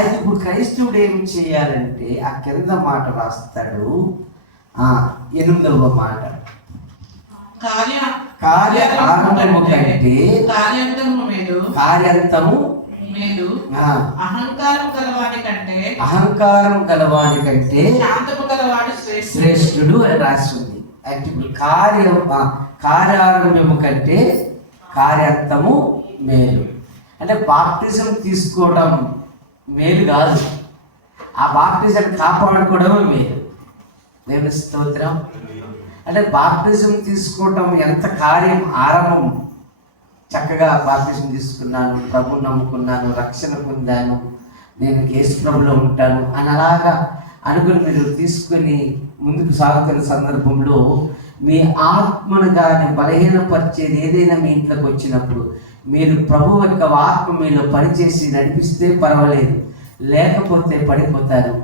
అయితే ఇప్పుడు క్రైస్తవుడు ఏం చేయాలంటే ఆ కింద మాట రాస్తాడు, 8వ మాట, కార్య ఆరంభము కంటే కార్యంతము అహంకారం గలవాని కంటే శ్రేష్ఠుడు అని రాస్తుంది. అంటే ఇప్పుడు కార్యారంభము కంటే కార్యాంతము మేలు. అంటే బాప్టిజం తీసుకోవడం మేలు కాదు, ఆ బాప్టిజం కాపాడుకోవడమే మేలు. దేవుని స్తోత్రం. అంటే బాప్టిజం తీసుకోవటం ఎంత కార్యం ఆరంభం, చక్కగా బాప్టిజం తీసుకున్నాను, ప్రభుని నమ్ముకున్నాను, రక్షణ పొందాను, నేను యేసు ప్రభులో ఉంటాను అని అలాగా అనుకుని మీరు తీసుకుని ముందుకు సాగుతున్న సందర్భంలో మీ ఆత్మను కానీ బలహీనపరిచేది ఏదైనా మీ ఇంట్లోకి వచ్చినప్పుడు మీరు ప్రభు యొక్క ఆత్మ మీలో పనిచేసి నడిపిస్తే పర్వాలేదు, లేకపోతే పడిపోతారు.